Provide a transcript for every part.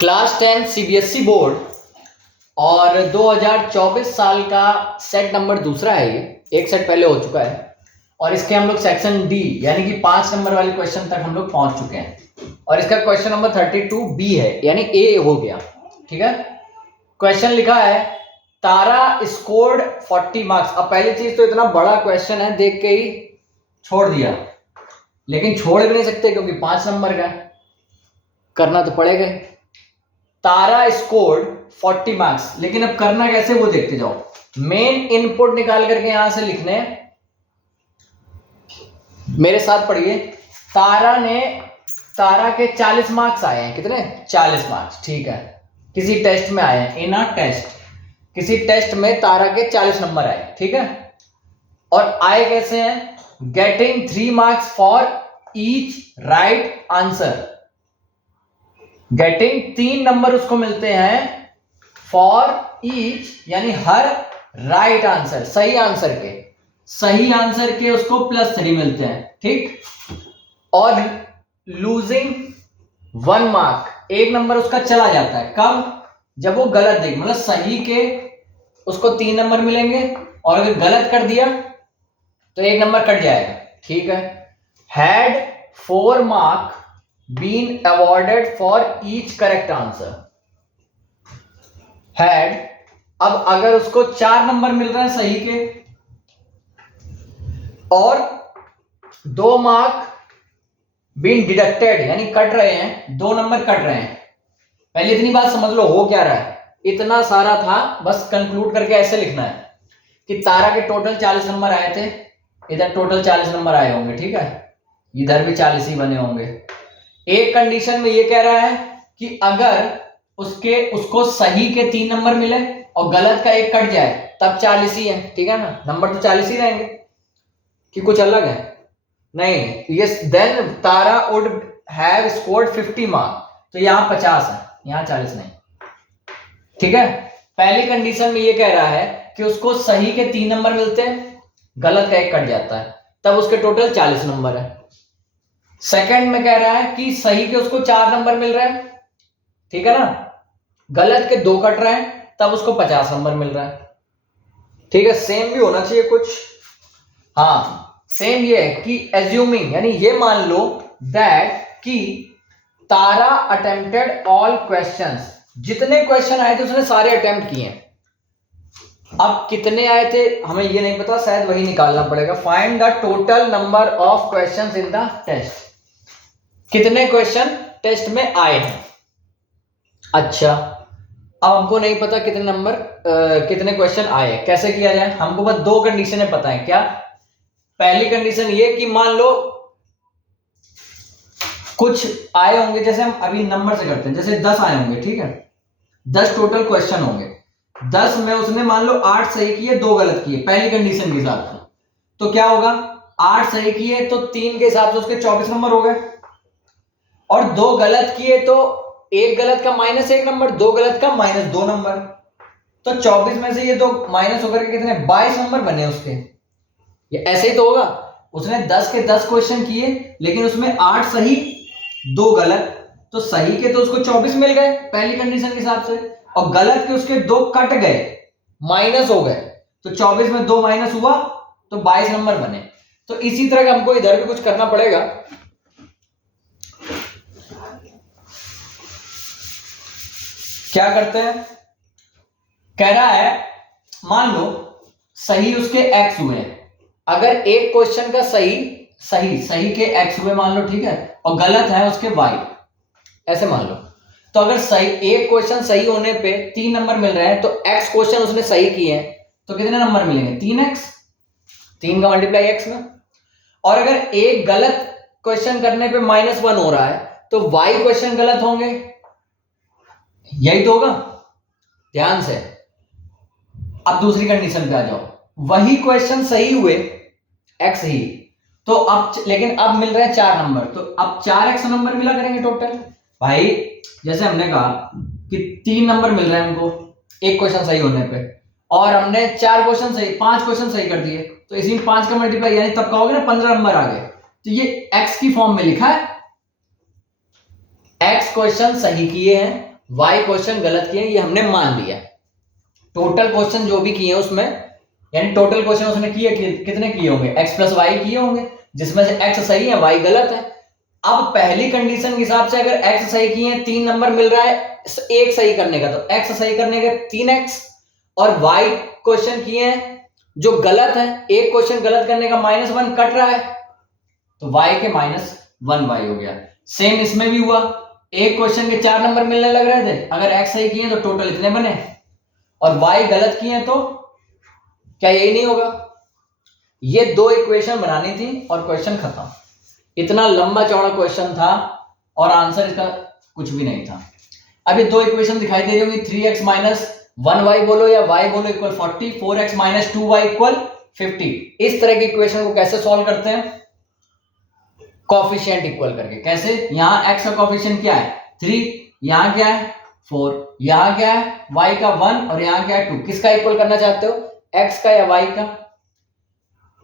Class 10 CBSE board और 2024 साल का सेट नंबर दूसरा है। ये एक सेट पहले हो चुका है और इसके हम लोग सेक्शन डी यानी कि 5 नंबर वाले क्वेश्चन तक हम लोग पहुंच चुके हैं और इसका क्वेश्चन नंबर 32 बी है यानी ए हो गया। ठीक है, क्वेश्चन लिखा है तारा स्कोर्ड 40 मार्क्स। अब पहली चीज तो इतना बड़ा क्वेश्चन है, देख के ही छोड़ दिया, लेकिन छोड़ भी नहीं सकते क्योंकि 5 नंबर का है, करना तो पड़ेगा। तारा स्कोर्ड 40 मार्क्स, लेकिन अब करना कैसे वो देखते जाओ। मेन इनपुट निकाल करके यहां से लिखने, मेरे साथ पढ़िए। तारा के 40 मार्क्स आए हैं। कितने? 40 मार्क्स। ठीक है, किसी टेस्ट में आए हैं, इन अ टेस्ट, किसी टेस्ट में तारा के 40 नंबर आए। ठीक है, और आए कैसे हैं? Getting 3 marks for each right answer. Getting 3 number उसको मिलते हैं फॉर ईच यानी हर राइट आंसर, सही आंसर के उसको +3 मिलते हैं। ठीक, और लूजिंग 1 मार्क, 1 नंबर उसका चला जाता है। कब? जब वो गलत देख, मतलब सही के उसको 3 नंबर मिलेंगे और अगर गलत कर दिया तो 1 नंबर कट जाएगा। ठीक है, had 4 mark been awarded for each correct answer. Had, अब अगर उसको 4 नंबर मिल रहे हैं सही के और 2 मार्क बीन डिडक्टेड यानी कट रहे हैं, 2 नंबर कट रहे हैं। पहले इतनी बात समझ लो हो क्या रहा है, इतना सारा था, बस कंक्लूड करके ऐसे लिखना है कि तारा के टोटल 40 नंबर आए थे, इधर टोटल 40 नंबर आए होंगे। ठीक है, इधर भी 40 ही बने होंगे। एक कंडीशन में ये कह रहा है कि अगर उसको सही के 3 नंबर मिले और गलत का 1 कट जाए तब 40 ही है। ठीक है ना, नंबर तो 40 ही रहेंगे कि कुछ अलग है? नहीं। Yes, then Tara would have scored 50 mark, तो यहां 50 है, यहां 40 नहीं। ठीक है, पहली कंडीशन में ये कह रहा है कि उसको सही के 3 नंबर मिलते हैं, गलत का 1 कट जाता है, तब उसके टोटल 40 नंबर है। सेकंड में कह रहा है कि सही के उसको 4 नंबर मिल रहे हैं, ठीक है ना, गलत के 2 कट रहे हैं, तब उसको 50 नंबर मिल रहा है। ठीक है, सेम भी होना चाहिए कुछ। हाँ, सेम ये है कि एज्यूमिंग यानी ये मान लो दैट कि तारा अटेम्प्टेड ऑल क्वेश्चंस, जितने क्वेश्चन आए थे उसने सारे अटेम्प्ट किए। अब कितने आए थे हमें ये नहीं पता, शायद वही निकालना पड़ेगा। Find the total number of questions in the test. कितने क्वेश्चन टेस्ट में आए हैं? अच्छा, अब हमको नहीं पता कितने नंबर कितने क्वेश्चन आए, कैसे किया जाए? हमको बस 2 कंडीशनें पता है। क्या? पहली कंडीशन ये कि मान लो कुछ आए होंगे, जैसे हम अभी नंबर से करते हैं, जैसे 10 आए होंगे। ठीक है, 10 टोटल क्वेश्चन होंगे, 10 में उसने मान लो 8 सही किए 2 गलत किए पहली कंडीशन के हिसाब से, तो क्या होगा? 8 सही किए तो 3 के हिसाब से उसके 24 नंबर हो गए, और 2 गलत किए तो 1 गलत का -1 नंबर, 2 गलत का -2 नंबर, तो 24 में से ये 2 माइनस होकर के कितने? 22 नंबर बने उसके। ये ऐसे ही तो होगा, उसने 10 के 10 क्वेश्चन किए लेकिन उसमें 8 सही 2 गलत, तो सही के तो उसको 24 मिल गए पहली कंडीशन के हिसाब से, और गलत के उसके 2 कट गए, माइनस हो गए, तो 24 में 2 माइनस हुआ तो 22 नंबर बने। तो इसी तरह का हमको इधर भी कुछ करना पड़ेगा। क्या करते हैं? कह रहा है मान लो सही उसके x हुए हैं, अगर एक क्वेश्चन का सही के x हुए मान लो, ठीक है, और गलत है उसके y, ऐसे मान लो, तो अगर सही एक क्वेश्चन सही होने पे 3 नंबर मिल रहे हैं, तो x क्वेश्चन उसने सही किए हैं तो कितने नंबर मिलेंगे? 3x, 3 का मल्टीप्लाई x में। और अगर एक गलत क्वेश्चन करने पे -1 हो रहा है तो y क्वेश्चन गलत होंगे, यही तो होगा, ध्यान से। अब दूसरी कंडीशन पे आ जाओ, वही क्वेश्चन सही हुए x ही, तो अब लेकिन अब मिल रहे हैं 4 नंबर, तो अब 4x नंबर मिला करेंगे टोटल। भाई जैसे हमने कहा कि 3 नंबर मिल रहे हैं हमको एक क्वेश्चन सही होने पे, और हमने 5 क्वेश्चन सही कर दिए, तो इसी में 5 का मल्टीप्लाई यानी तब कहोगे ना 15 नंबर आ गए, तो ये x की फॉर्म में लिखा है, x क्वेश्चन सही किए हैं, y क्वेश्चन गलत किए, ये हमने मान लिया। टोटल क्वेश्चन जो भी किए उसमें, यानी टोटल क्वेश्चन उसने किए कितने किए होंगे, x प्लस वाई किए होंगे, जिसमें से x सही है y गलत है। अब पहली कंडीशन के हिसाब से अगर x सही किए 3 नंबर मिल रहा है एक सही करने का, तो x सही करने के 3x, और y क्वेश्चन किए हैं जो गलत है, एक क्वेश्चन गलत करने का -1 कट रहा है, तो y के -1y हो गया। सेम इसमें भी हुआ, एक क्वेश्चन के 4 नंबर मिलने लग रहे थे, अगर x सही किए तो टोटल इतने बने, और y गलत किए तो क्या यही नहीं होगा। ये 2 इक्वेशन बनानी थी और क्वेश्चन खत्म। इतना लंबा चौड़ा क्वेश्चन था और आंसर इसका कुछ भी नहीं था। अब ये 2 इक्वेशन दिखाई दे रही होंगी, 3x माइनस 1y बोलो या y बोलो equal 40, 4x minus 2y equal 50। इस तरह के इक्वेशन को कैसे सॉल्व करते हैं, कोफिशिएंट इक्वल करके। कैसे, यहाँ x का कोफिशिएंट क्या है 3, यहाँ क्या है 4, यहाँ क्या है y का 1 और यहाँ क्या है 2। किसका इक्वल करना चाहते हो, x का या y का?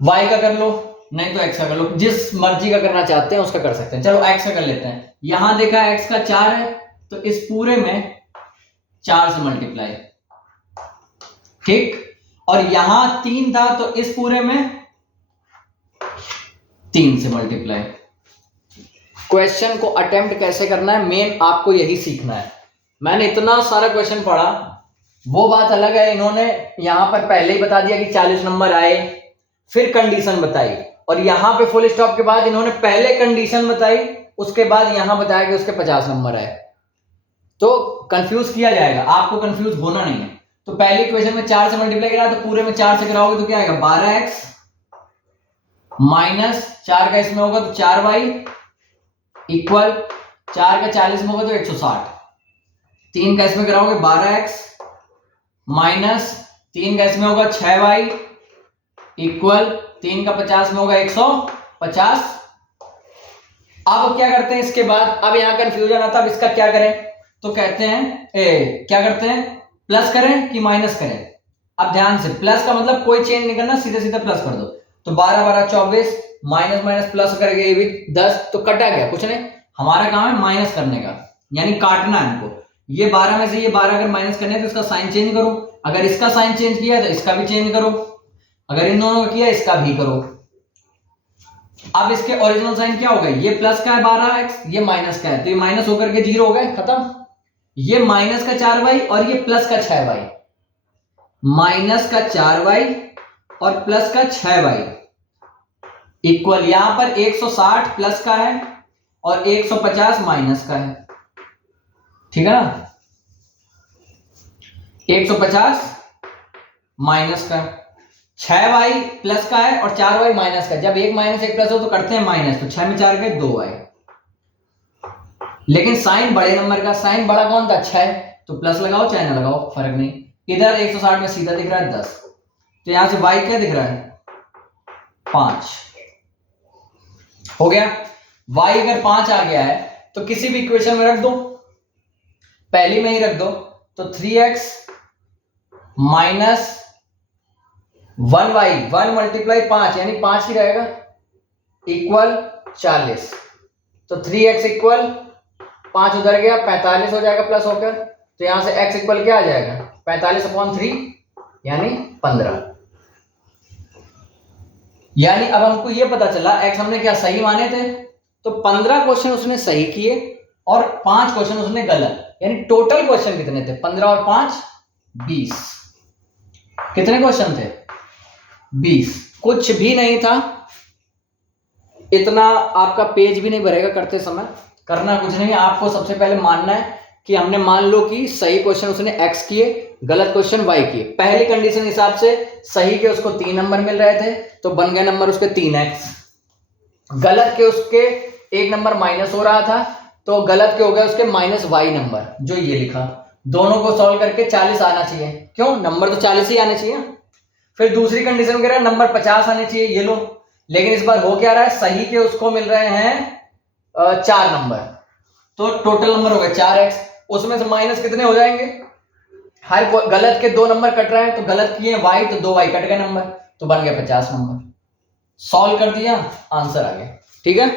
y का कर लो, नहीं तो x का कर लो, जिस मर्जी का करना चाहते हैं उसका कर सकते हैं। चलो x का कर लेते हैं। यहां देखा x का 4 है, तो इस पूरे में 4 से मल्टीप्लाई, ठीक। और यहां 3 था, तो इस पूरे में 3 से मल्टीप्लाई। क्वेश्चन को अटेम्प्ट कैसे करना है, मेन आपको यही सीखना है। मैंने इतना सारा क्वेश्चन पढ़ा, वो बात अलग है, इन्होंने यहां पर पहले ही बता दिया कि 40 नंबर आए, फिर कंडीशन बताई, और यहां पे फुल स्टॉप के बाद इन्होंने पहले कंडीशन बताई, उसके बाद यहां बताया कि उसके 50 नंबर आए। तो कंफ्यूज किया जाएगा, आपको कंफ्यूज होना नहीं है। तो पहले इक्वेशन में 4 से मल्टीप्लाई करा, तो पूरे में 4 से कराओगे तो क्या आएगा 12x माइनस 4 का इसमें होगा तो 4y इक्वल 4 का 40 में होगा तो 160। 3 का इसमें कराओगे 12x माइनस 3 का इसमें होगा 6y इक्वल 3 का 50 में होगा 150। अब क्या करते हैं इसके बाद, अब यहां कंफ्यूजन आता है, अब इसका क्या करें, तो कहते हैं क्या करते हैं, प्लस करें कि माइनस करें। अब ध्यान से, प्लस का मतलब कोई चेंज नहीं करना, सीधे सीधे प्लस कर दो। तो 12 12 24, माइनस माइनस प्लस करके ये भी 10, तो कटा गया, कुछ नहीं। हमारा काम है माइनस करने का, यानी काटना है हमको। ये 12 में से ये 12 अगर माइनस करने है तो इसका साइन चेंज करो, अगर इसका साइन चेंज किया तो इसका भी चेंज करो, अगर इन दोनों का किया इसका भी करो। अब इसके ओरिजिनल साइन क्या हो गए, ये प्लस का है 12x, ये माइनस का है, तो ये माइनस होकर के 0 हो गए, खत्म। ये माइनस का 4y और ये प्लस का 6y, माइनस का 4y और प्लस का 6y इक्वल, यहां पर 160 प्लस का है और 150 माइनस का है, ठीक है ना। 150 माइनस का, 6y प्लस का है और 4y माइनस का। जब एक माइनस एक प्लस हो तो करते हैं माइनस, तो 6 में 4 गए 2y। लेकिन साइन बड़े नंबर का, साइन बड़ा कौन था 6, तो प्लस लगाओ चाहे ना लगाओ फर्क नहीं। इधर 160 में सीधा दिख रहा है 10, तो यहां से y क्या दिख रहा है 5 हो गया। y अगर 5 आ गया है तो किसी भी इक्वेशन में रख दो, पहली में ही रख दो, तो 3x माइनस 1y, 1 मल्टीप्लाई 5 यानी 5 ही रहेगा, इक्वल 40। तो 3x इक्वल 5 उधर गया 45 हो जाएगा प्लस होकर, तो यहां से x इक्वल क्या आ जाएगा 45/3 यानी 15। यानी अब हमको ये पता चला x हमने क्या सही माने थे, तो 15 क्वेश्चन उसने सही किए और 5 क्वेश्चन उसने गलत, यानी टोटल क्वेश्चन कितने थे 15 और 5 20। कितने क्वेश्चन थे 20, कुछ भी नहीं था। इतना आपका पेज भी नहीं भरेगा करते समय, करना कुछ नहीं, आपको सबसे पहले मानना है कि हमने मान लो कि सही क्वेश्चन उसने x किए, गलत क्वेश्चन y किए। पहली कंडीशन हिसाब से सही के उसको 3 नंबर मिल रहे थे, तो बन गया नंबर उसके 3x। गलत के उसके 1 नंबर माइनस हो रहा था, तो गलत के हो गए उसके -y नंबर, जो ये लिखा। दोनों को सॉल्व करके 40 आना चाहिए, क्यों नंबर तो 40 ही आने चाहिए। फिर दूसरी कंडीशन कह रहा है नंबर 50 आने चाहिए, ये लो। लेकिन इस बार हो क्या रहा है, सही के उसको मिल रहे हैं 4 नंबर, तो टोटल नंबर हो गए 4x। उसमें से माइनस कितने हो जाएंगे, हर गलत के 2 नंबर कट रहे हैं, तो गलत किए y तो 2y कट गए नंबर, तो बन गया 50 नंबर। सॉल्व कर दिया, आंसर आ गया, ठीक है।